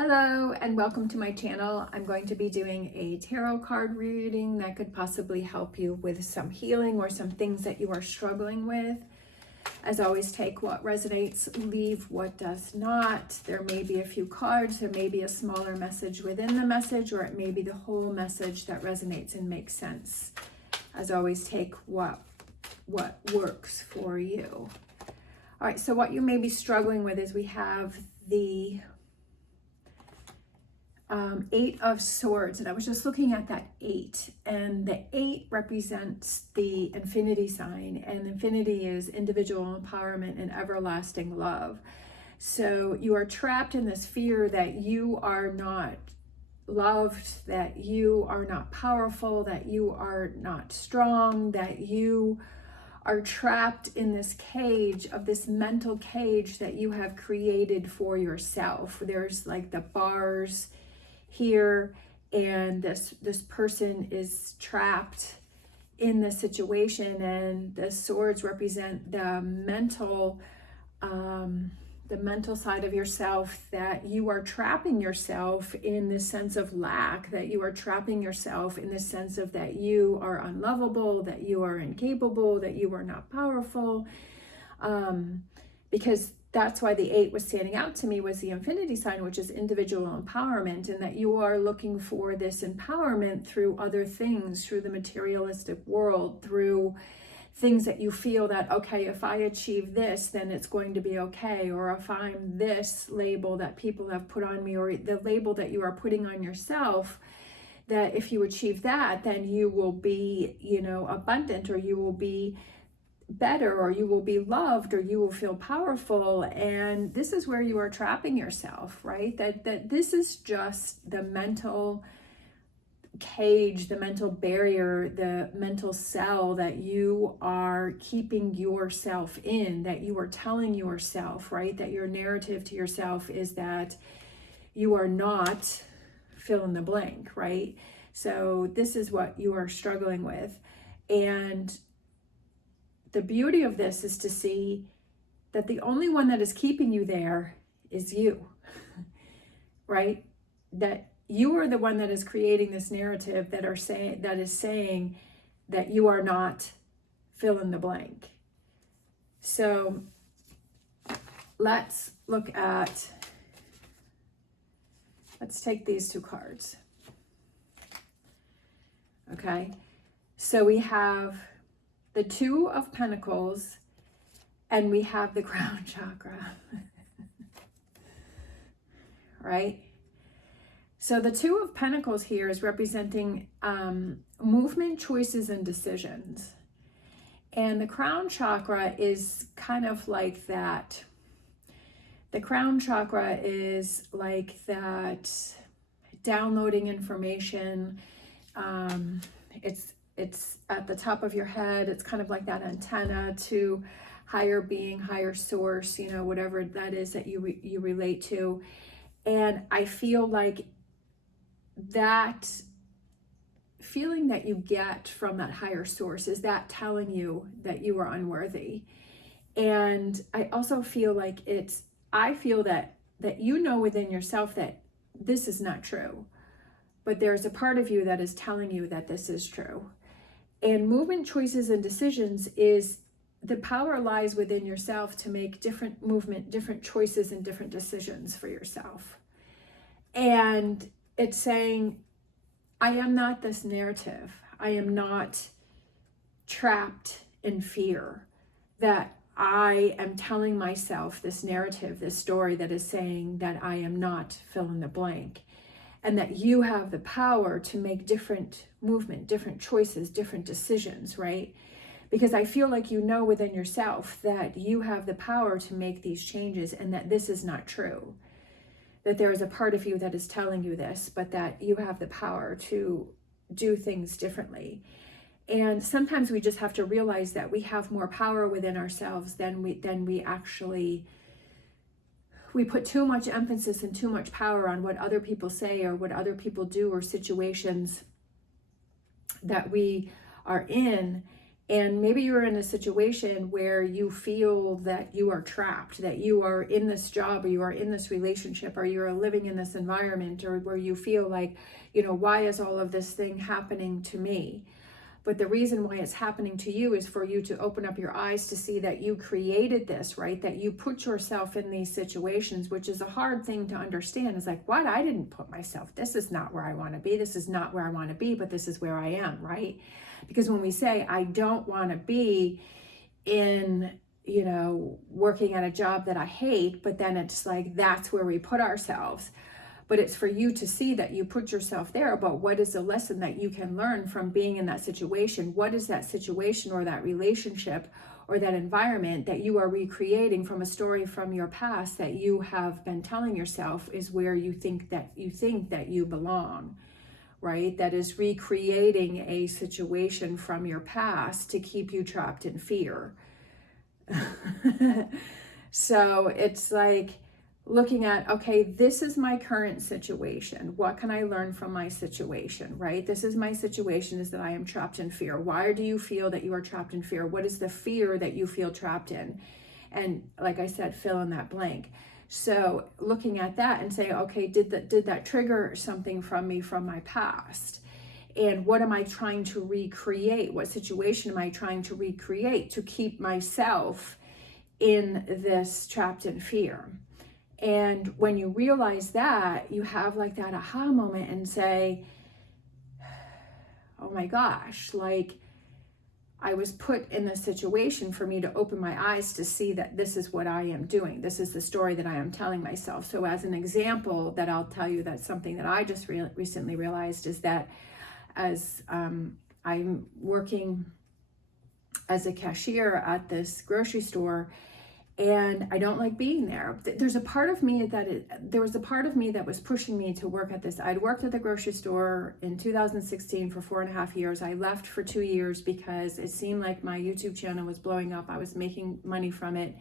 Hello and welcome to my channel. I'm going to be doing a tarot card reading that could possibly help you with some healing or some things that you are struggling with. As always, take what resonates, leave what does not. There may be a few cards, there may be a smaller message within the message, or it may be the whole message that resonates and makes sense. As always, take what works for you. All right, so what you may be struggling with is we have the Eight of Swords, and I was just looking at that 8, and the 8 represents the infinity sign, and infinity is individual empowerment and everlasting love. So you are trapped in this fear that you are not loved, that you are not powerful, that you are not strong, that you are trapped in this cage of this mental cage that you have created for yourself. There's like the bars here, and this person is trapped in this situation, and the swords represent the mental side of yourself, that you are trapping yourself in this sense of lack, that you are trapping yourself in the sense of that you are unlovable, that you are incapable, that you are not powerful, because that's why the 8 was standing out to me, was the infinity sign, which is individual empowerment, and that you are looking for this empowerment through other things, through the materialistic world, through things that you feel that, okay, if I achieve this, then it's going to be okay, or if I'm this label that people have put on me, or the label that you are putting on yourself, that if you achieve that, then you will be, abundant, or you will be better, or you will be loved, or you will feel powerful. And this is where you are trapping yourself, right? That this is just the mental cage, the mental barrier, the mental cell that you are keeping yourself in, that you are telling yourself, right? That your narrative to yourself is that you are not fill in the blank, right? So this is what you are struggling with. And the beauty of this is to see that the only one that is keeping you there is you, right? That you are the one that is creating this narrative that is saying that you are not fill in the blank. So let's take these 2 cards. Okay, so we have the 2 of Pentacles, and we have the crown chakra, right? So the 2 of Pentacles here is representing movement, choices, and decisions. And the crown chakra is kind of like that. The crown chakra is like that downloading information. It's at the top of your head. It's kind of like that antenna to higher being, higher source, whatever that is that you relate to. And I feel like that feeling that you get from that higher source is that telling you that you are unworthy. And I also feel like I feel that within yourself that this is not true, but there's a part of you that is telling you that this is true. And movement, choices, and decisions is the power lies within yourself to make different movement, different choices, and different decisions for yourself. And it's saying, I am not this narrative. I am not trapped in fear, that I am telling myself this narrative, this story that is saying that I am not fill in the blank. And that you have the power to make different movement, different choices, different decisions, right? Because I feel like within yourself that you have the power to make these changes, and that this is not true. That there is a part of you that is telling you this, but that you have the power to do things differently. And sometimes we just have to realize that we have more power within ourselves than we actually. We put too much emphasis and too much power on what other people say or what other people do or situations that we are in. And maybe you're in a situation where you feel that you are trapped, that you are in this job, or you are in this relationship, or you're living in this environment, or where you feel like, why is all of this thing happening to me? But the reason why it's happening to you is for you to open up your eyes to see that you created this, right? That you put yourself in these situations, which is a hard thing to understand. It's like, what? I didn't put myself. This is not where I want to be. This is not where I want to be, but this is where I am, right? Because when we say, I don't want to be in, working at a job that I hate, but then it's like, that's where we put ourselves. But it's for you to see that you put yourself there, but what is the lesson that you can learn from being in that situation? What is that situation or that relationship or that environment that you are recreating from a story from your past that you have been telling yourself is where you think that you belong, right? That is recreating a situation from your past to keep you trapped in fear. So it's like, looking at, okay, this is my current situation. What can I learn from my situation, right? This is my situation, is that I am trapped in fear. Why do you feel that you are trapped in fear? What is the fear that you feel trapped in? And like I said, fill in that blank. So looking at that and say, okay, did that trigger something from me from my past? And what am I trying to recreate? What situation am I trying to recreate to keep myself in this trapped in fear? And when you realize that, you have like that aha moment and say, oh my gosh, like I was put in this situation for me to open my eyes to see that this is what I am doing. This is the story that I am telling myself. So as an example that I'll tell you, that's something that I just recently realized, is that as I'm working as a cashier at this grocery store, and I don't like being there. There's a part of me there was a part of me that was pushing me to work at this. I'd worked at the grocery store in 2016 for 4.5 years. I left for 2 years because it seemed like my YouTube channel was blowing up. I was making money from it.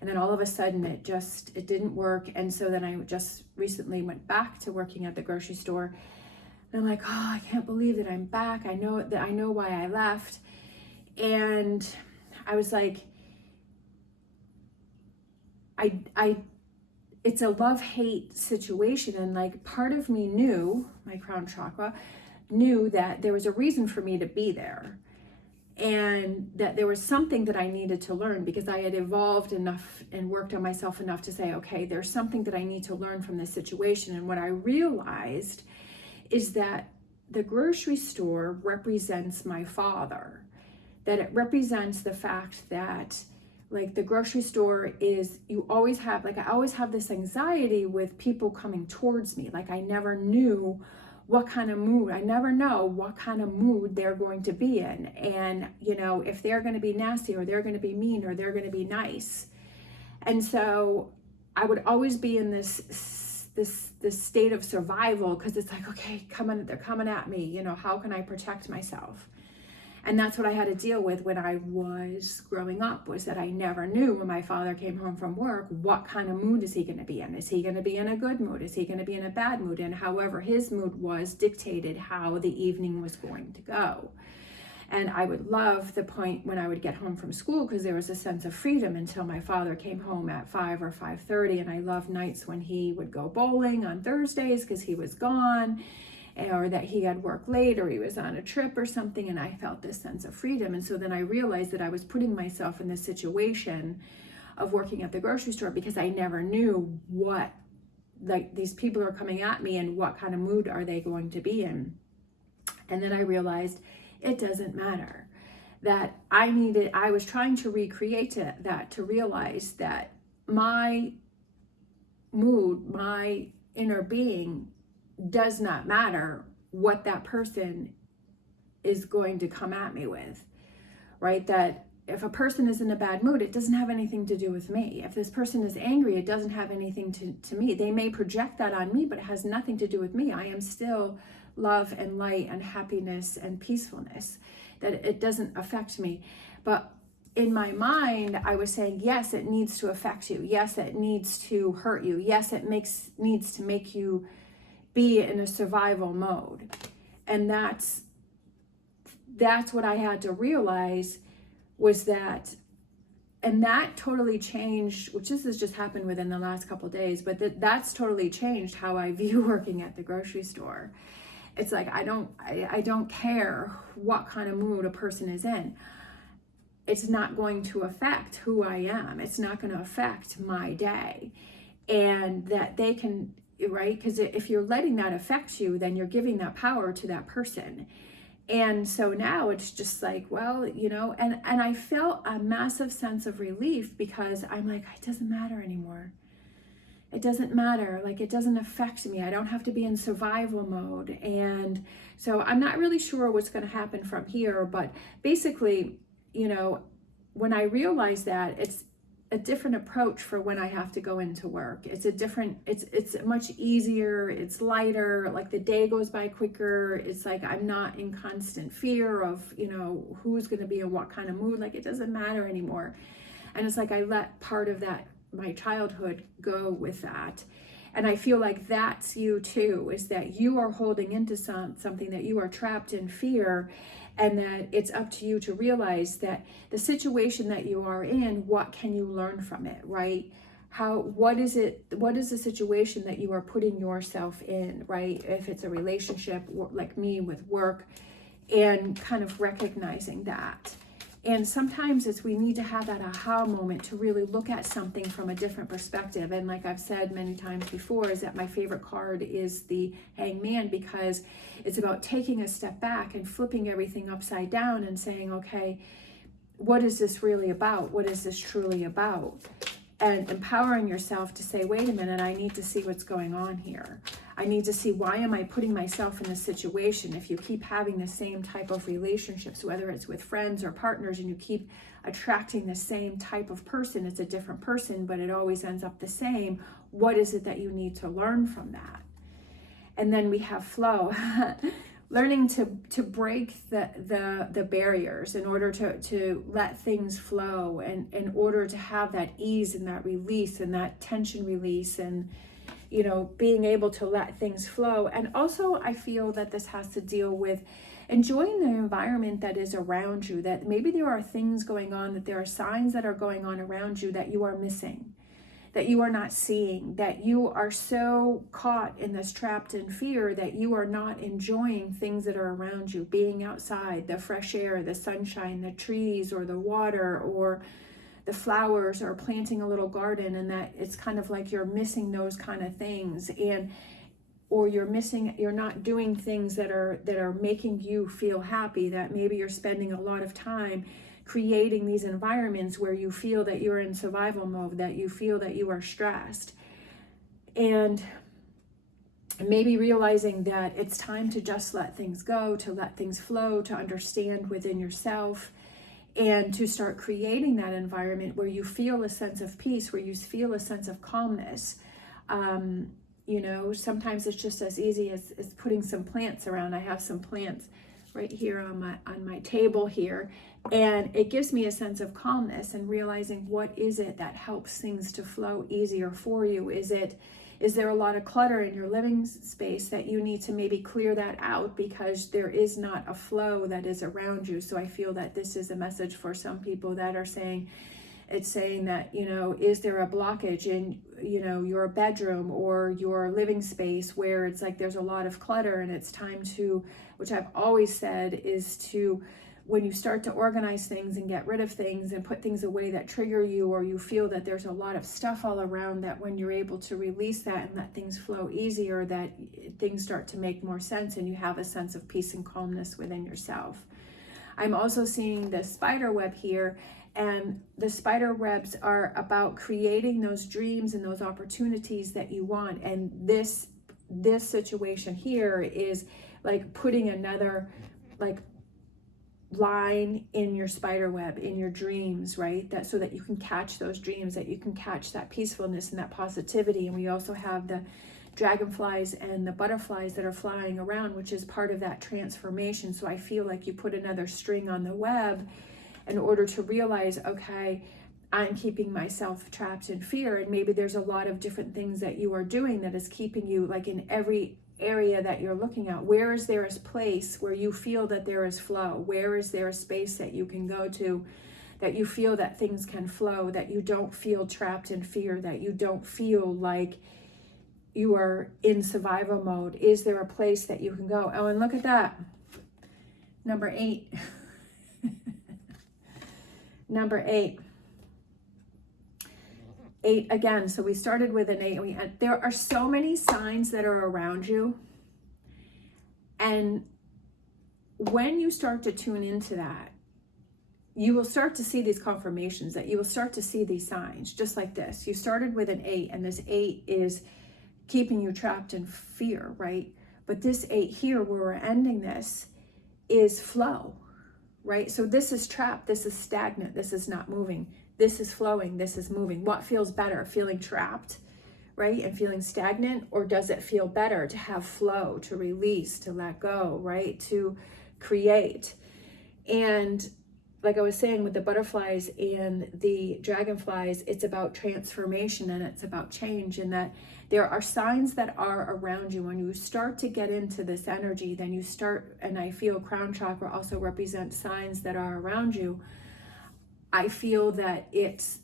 And then all of a sudden it didn't work. And so then I just recently went back to working at the grocery store. And I'm like, oh, I can't believe that I'm back. I know why I left. And I was like, it's a love-hate situation, and like part of me knew, my crown chakra knew, that there was a reason for me to be there, and that there was something that I needed to learn, because I had evolved enough and worked on myself enough to say, okay, there's something that I need to learn from this situation. And what I realized is that the grocery store represents my father, that it represents the fact that, like, the grocery store is, I always have this anxiety with people coming towards me. Like, I never knew what kind of mood, I never know what kind of mood they're going to be in. And, if they're going to be nasty, or they're going to be mean, or they're going to be nice. And so I would always be in this state of survival, because it's like, okay, they're coming at me, how can I protect myself? And that's what I had to deal with when I was growing up, was that I never knew when my father came home from work, what kind of mood is he going to be in? Is he going to be in a good mood? Is he going to be in a bad mood? And however his mood was dictated how the evening was going to go. And I would love the point when I would get home from school, because there was a sense of freedom until my father came home at 5 or 5:30. And I loved nights when he would go bowling on Thursdays because he was gone, or that he had worked late, or he was on a trip or something, and I felt this sense of freedom. And so then I realized that I was putting myself in this situation of working at the grocery store because I never knew what, like, these people are coming at me and what kind of mood are they going to be in. And then I realized it doesn't matter, that I was trying to recreate that, to realize that my mood, my inner being, does not matter what that person is going to come at me with, right? That if a person is in a bad mood, it doesn't have anything to do with me. If this person is angry, it doesn't have anything to me. They may project that on me, but it has nothing to do with me. I am still love and light and happiness and peacefulness, that it doesn't affect me. But in my mind, I was saying, yes, it needs to affect you. Yes, it needs to hurt you. Yes, it needs to make you be in a survival mode. And that's that's what I had to realize was that, and that totally changed, which this has just happened within the last couple of days, but that's totally changed how I view working at the grocery store. It's like, I don't care what kind of mood a person is in. It's not going to affect who I am. It's not going to affect my day. And that they can, right? Because if you're letting that affect you, then you're giving that power to that person. And so now it's just like, well, and I felt a massive sense of relief, because I'm like, it doesn't matter anymore. It doesn't matter. Like, it doesn't affect me. I don't have to be in survival mode. And so I'm not really sure what's going to happen from here. But basically, when I realize that, it's a different approach for when I have to go into work. It's much easier, it's lighter, like the day goes by quicker. It's like I'm not in constant fear of, who's going to be in what kind of mood. Like, it doesn't matter anymore. And it's like I let part of that, my childhood, go with that. And I feel like that's you too, is that you are holding into something, that you are trapped in fear, and that it's up to you to realize that the situation that you are in, what can you learn from it, right? What is the situation that you are putting yourself in, right? If it's a relationship, like me with work, and kind of recognizing that. And sometimes we need to have that aha moment to really look at something from a different perspective. And like I've said many times before, is that my favorite card is the Hangman, because it's about taking a step back and flipping everything upside down and saying, okay, what is this really about? What is this truly about? And empowering yourself to say, wait a minute, I need to see what's going on here. I need to see, why am I putting myself in this situation? If you keep having the same type of relationships, whether it's with friends or partners, and you keep attracting the same type of person, it's a different person, but it always ends up the same. What is it that you need to learn from that? And then we have flow. Learning to break the barriers in order to let things flow, and in order to have that ease and that release and that tension release, and being able to let things flow. And also I feel that this has to deal with enjoying the environment that is around you, that maybe there are things going on, that there are signs that are going on around you that you are missing, that you are not seeing, that you are so caught in this trapped in fear that you are not enjoying things that are around you, being outside, the fresh air, the sunshine, the trees, or the water, or the flowers, or planting a little garden, and that it's kind of like you're missing those kind of things, or you're not doing things that are making you feel happy, that maybe you're spending a lot of time creating these environments where you feel that you're in survival mode, that you feel that you are stressed. And maybe realizing that it's time to just let things go, to let things flow, to understand within yourself, and to start creating that environment where you feel a sense of peace, where you feel a sense of calmness. Sometimes it's just as easy as putting some plants around. I have some plants right here on my table here, and it gives me a sense of calmness, and realizing, what is it that helps things to flow easier for you? Is there a lot of clutter in your living space that you need to maybe clear that out, because there is not a flow that is around you? So I feel that this is a message for some people that are saying that, is there a blockage in, your bedroom or your living space where it's like there's a lot of clutter, and it's time to, which I've always said, is to, when you start to organize things and get rid of things and put things away that trigger you, or you feel that there's a lot of stuff all around, that when you're able to release that and let things flow easier, that things start to make more sense, and you have a sense of peace and calmness within yourself. I'm also seeing the spider web here, and the spider webs are about creating those dreams and those opportunities that you want. And this situation here is like putting another line in your spider web, in your dreams, right? That so that you can catch those dreams, that you can catch that peacefulness and that positivity. And we also have the dragonflies and the butterflies that are flying around, which is part of that transformation. So I feel like you put another string on the web in order to realize, okay, I'm keeping myself trapped in fear, and maybe there's a lot of different things that you are doing that is keeping you, like in every area that you're looking at. Where is there a place where you feel that there is flow? Where is there a space that you can go to, that you feel that things can flow, that you don't feel trapped in fear, that you don't feel like you are in survival mode? Is there a place that you can go? Oh, and look at that. Number 8. Number 8. 8 again. So we started with an 8. There are so many signs that are around you. And when you start to tune into that, you will start to see these confirmations, that you will start to see these signs, just like this. You started with an 8, and this 8 is keeping you trapped in fear, right? But this 8 here, where we're ending this, is flow, right? So this is trapped, this is stagnant, this is not moving. This is flowing, this is moving. What feels better, feeling trapped, right? And feeling stagnant? Or does it feel better to have flow, to release, to let go, right? To create. And like I was saying with the butterflies and the dragonflies, it's about transformation and it's about change, and that there are signs that are around you. When you start to get into this energy, then you start, and I feel crown chakra also represents signs that are around you. I feel that it's,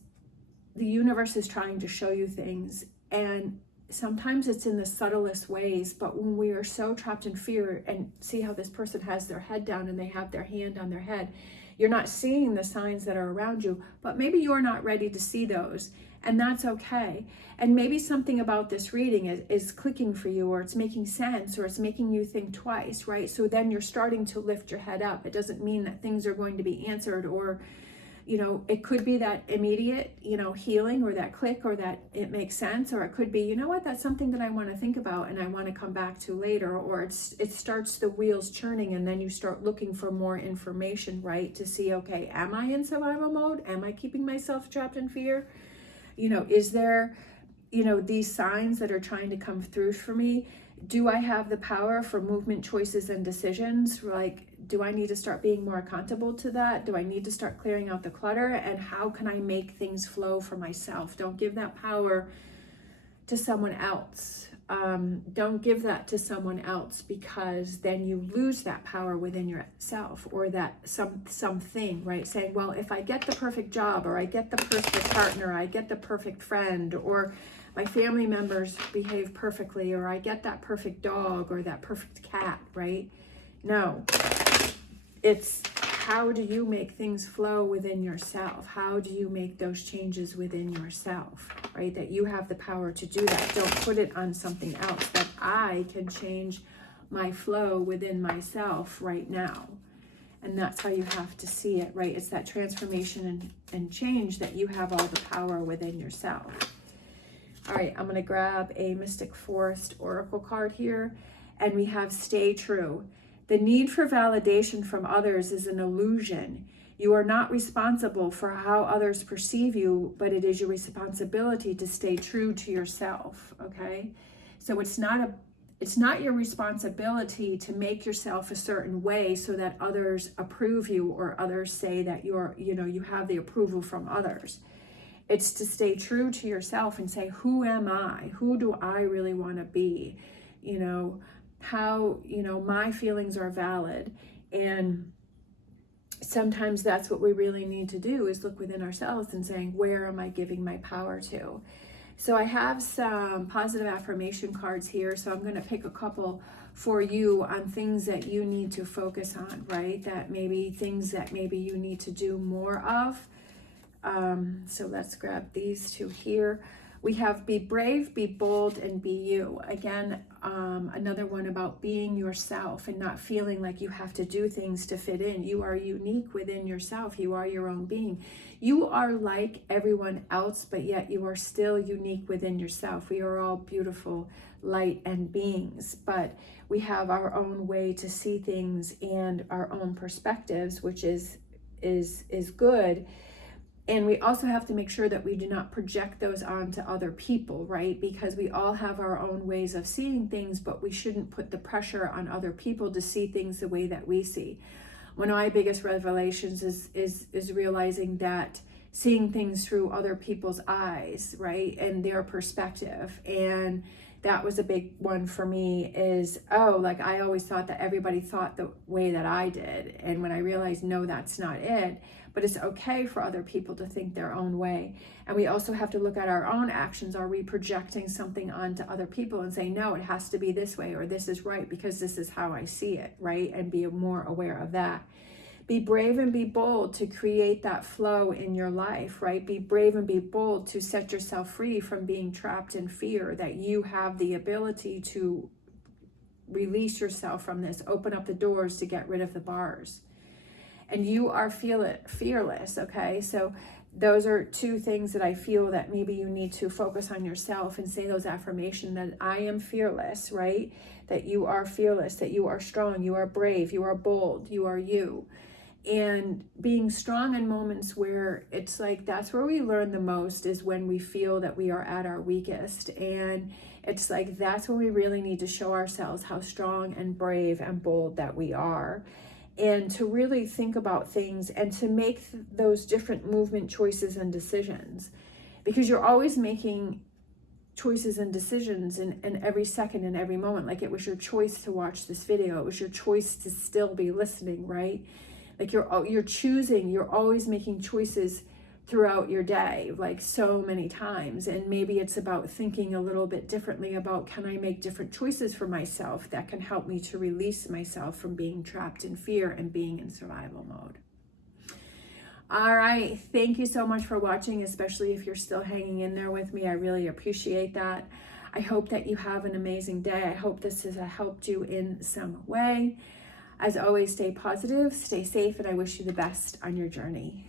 the universe is trying to show you things, and sometimes it's in the subtlest ways, but when we are so trapped in fear, and see how this person has their head down and they have their hand on their head, you're not seeing the signs that are around you, but maybe you're not ready to see those, and that's okay. And maybe something about this reading is clicking for you, or it's making sense, or it's making you think twice, right? So then you're starting to lift your head up. It doesn't mean that things are going to be answered, or it could be that immediate, healing, or that click, or that it makes sense, or it could be, that's something that I want to think about and I want to come back to later, or it starts the wheels churning, and then you start looking for more information, right? To see, okay, am I in survival mode? Am I keeping myself trapped in fear? Is there, these signs that are trying to come through for me? Do I have the power for movement, choices, and decisions? Like, do I need to start being more accountable to that? Do I need to start clearing out the clutter? And how can I make things flow for myself? Don't give that power to someone else. Don't give that to someone else, because then you lose that power within yourself, or that something, right? Saying, well, if I get the perfect job, or I get the perfect partner, I get the perfect friend, or my family members behave perfectly, or I get that perfect dog or that perfect cat, right? No, it's how do you make things flow within yourself? How do you make those changes within yourself, right? That you have the power to do that. Don't put it on something else. That I can change my flow within myself right now. And that's how you have to see it, right? It's that transformation and change, that you have all the power within yourself. All right, I'm going to grab a Mystic Forest Oracle card here, and we have stay true. The need for validation from others is an illusion. You are not responsible for how others perceive you, but it is your responsibility to stay true to yourself, okay? So it's not your responsibility to make yourself a certain way so that others approve you, or others say that you have the approval from others. It's to stay true to yourself and say, who am I? Who do I really want to be? How, my feelings are valid. And sometimes that's what we really need to do, is look within ourselves and saying, where am I giving my power to? So I have some positive affirmation cards here. So I'm going to pick a couple for you on things that you need to focus on, right? That maybe things that maybe you need to do more of. So let's grab these two here. We have be brave, be bold, and be you. Again, another one about being yourself and not feeling like you have to do things to fit in. You are unique within yourself. You are your own being. You are like everyone else, but yet you are still unique within yourself. We are all beautiful light and beings, but we have our own way to see things and our own perspectives, which is good. And we also have to make sure that we do not project those onto other people, right? Because we all have our own ways of seeing things, but we shouldn't put the pressure on other people to see things the way that we see. One of my biggest revelations is realizing that seeing things through other people's eyes, right? And their perspective. And that was a big one for me, is, oh, like I always thought that everybody thought the way that I did. And when I realized, no, that's not it. But it's okay for other people to think their own way. And we also have to look at our own actions. Are we projecting something onto other people and say, no, it has to be this way, or this is right because this is how I see it, right? And be more aware of that. Be brave and be bold to create that flow in your life, right? Be brave and be bold to set yourself free from being trapped in fear, that you have the ability to release yourself from this, open up the doors to get rid of the bars. And you are fearless, okay? So those are two things that I feel that maybe you need to focus on yourself and say those affirmations, that I am fearless, right? That you are fearless, that you are strong, you are brave, you are bold, you are you. And being strong in moments where it's like, that's where we learn the most, is when we feel that we are at our weakest. And it's like, that's when we really need to show ourselves how strong and brave and bold that we are. And to really think about things and to make those different movement choices and decisions, because you're always making choices and decisions in every second and every moment. Like, it was your choice to watch this video. It was your choice to still be listening, right? Like you're choosing, you're always making choices throughout your day, like so many times. And maybe it's about thinking a little bit differently about, can I make different choices for myself that can help me to release myself from being trapped in fear and being in survival mode. All right, thank you so much for watching, especially if you're still hanging in there with me. I really appreciate that. I hope that you have an amazing day. I hope this has helped you in some way. As always, stay positive, stay safe, and I wish you the best on your journey.